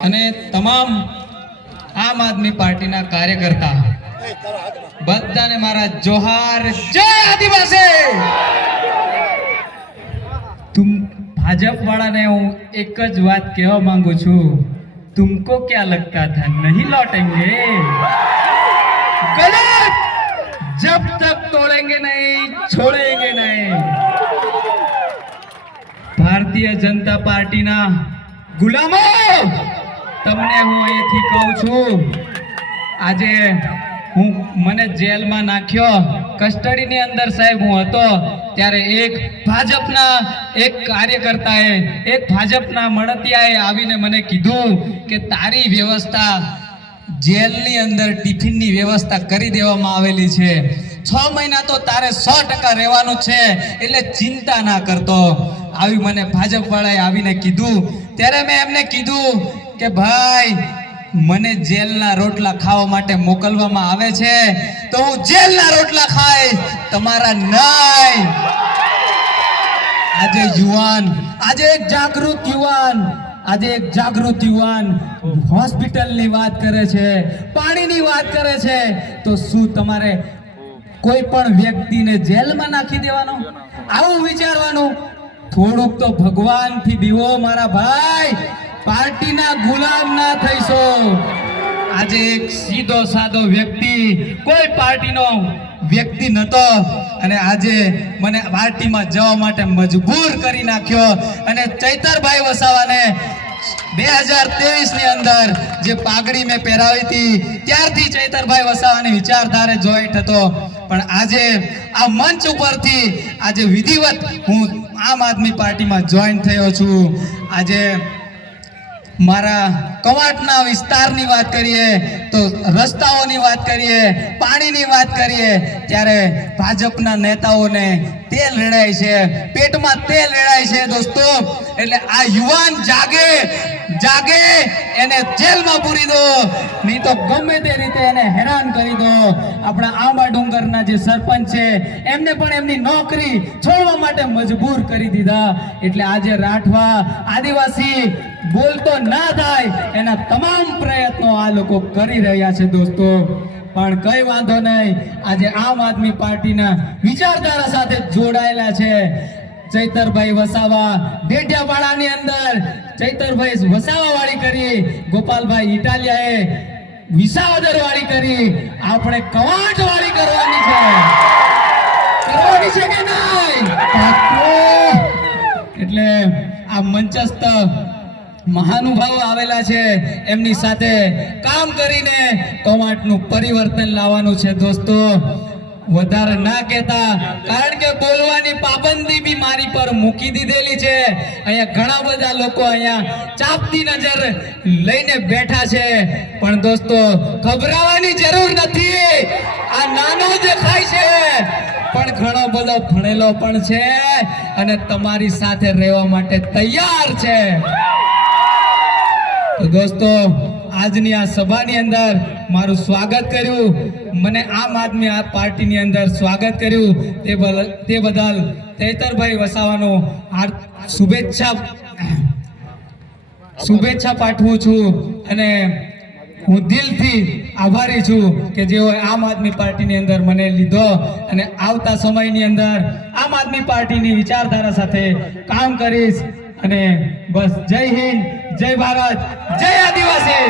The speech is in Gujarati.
અને તમામ આમ આદમી પાર્ટીના કાર્યકર્તા બધાને મારા જોહાર, જય આદિવાસી। भाजप वाला ने एक ज बात कहवा मांगू छू, तुमको क्या लगता था नहीं लौटेंगे? गलत, जब तक तोड़ेंगे नहीं छोड़ेंगे नहीं। भारतीय जनता पार्टी ना गुलामो तमने हूँ अहींथी कहूं छू, आजे हूँ मने जेल में नाख्यो, कस्टडी ની અંદર સાહેબ હું હતો ત્યારે એક ભાજપના એક કાર્યકર્તાએ એક ભાજપના મળતિયાએ આવીને મને કીધું કે તારી વ્યવસ્થા જેલની અંદર ટિફિનની વ્યવસ્થા કરી દેવામાં આવેલી છે, 6 મહિના તો તારે 100% રહેવાનું છે, એટલે ચિંતા ના કરતો। આવી મને ભાજપ વાળાએ આવીને કીધું ત્યારે મેં એમને કીધું કે ભાઈ મને જેલના રોટલા ખાવા માટે મોકલવામાં આવે છે તો હું જેલના રોટલા ખાઈશ, તમારા નહીં। આજે યુવાન, આજે એક જાગૃત યુવાન હોસ્પિટલની વાત કરે છે, પાણીની વાત કરે છે, તો શું તમારે કોઈ પણ વ્યક્તિને જેલમાં નાખી દેવાનો? આવું વિચારવાનું? થોડુંક તો ભગવાનથી બીવો મારા ભાઈ, પાર્ટીના ગુલામ ના થઈશો। આજે એક સીધો સાદો વ્યક્તિ, કોઈ પાર્ટીનો વ્યક્તિ નતો અને આજે મને પાર્ટીમાં જવા માટે મજબૂર કરી નાખ્યો। અને ચૈતરભાઈ વસાવાને 2023 ની અંદર જે પાઘડી મેં પહેરાવી હતી ત્યારથી ચૈતરભાઈ વસાવાની વિચારધારે જોઈન્ટ હતો, પણ આજે આ મંચ ઉપરથી આજે વિધિવત હું આમ આદમી પાર્ટીમાં જોઈન્ટ થયો છું। આજે મારા કવાંટના વિસ્તારની વાત કરીએ તો રસ્તાઓની વાત કરીએ, પાણીની વાત કરીએ ત્યારે ભાજપના નેતાઓને તેલ રેડાય છે, પેટમાં તેલ રેડાય છે દોસ્તો। એટલે આ યુવાન જાગે એને જેલમાં પૂરી દો, નહીં તો ગમે તે રીતે એને હેરાન કરી દો। આપણા આંબા ડુંગરના જે સરપંચ છે એમને પણ એમની નોકરી છોડવા માટે મજબૂર કરી દીધા। એટલે આજે રાઠવા આદિવાસી બોલતો ના થાય એના તમામ પ્રયત્નો આ લોકો કરી રહ્યા છે દોસ્તો। પણ કઈ વાંધો નહીં, આજે આમ આદમી પાર્ટીના વિચારધારા સાથે જોડાયેલા છે ચૈતરભાઈ વસાવા। ડેડિયાપાડાની અંદર ચૈતરભાઈ વસાવા વાળી કરી, ગોપાલભાઈ ઇટાલિયાએ વિસાવદર વાળી કરી, આપણે કવાંટ વાળી કરવાની છે કે નહીં? એટલે આ મંચસ્થ મહાનુભાવો આવેલા છે, એમની સાથે કામ કરીને કવાંટનું પરિવર્તન લાવવાનું છે દોસ્તો। વધારે ના કહેતા, કારણ કે બોલવાની પાબંદી બી મારી પર મૂકી દીધેલી છે। અહીંયા ઘણા બધા લોકો અહીંયા ચાપતી નજર લઈને બેઠા છે, પણ દોસ્તો ગભરાવાની જરૂર નથી। આ નાનો દેખાય છે પણ ઘણો બધો ભણેલો પણ છે અને તમારી સાથે રહેવા માટે તૈયાર છે। તો દોસ્તો આજની આ સભાની અંદર મારું સ્વાગત કર્યું, મને આમ આદમી પાર્ટીની અંદર સ્વાગત કર્યું તે બદલ ચૈતરભાઈ વસાવાનો શુભેચ્છા પાઠવું છું અને હું દિલથી આભારી છું કે જેઓ આમ આદમી પાર્ટીની અંદર મને લીધો અને આવતા સમયની અંદર આમ આદમી પાર્ટીની વિચારધારા સાથે કામ કરીશ। અને બસ જય હિન્દ, જય ભારત, જય આદિવાસી।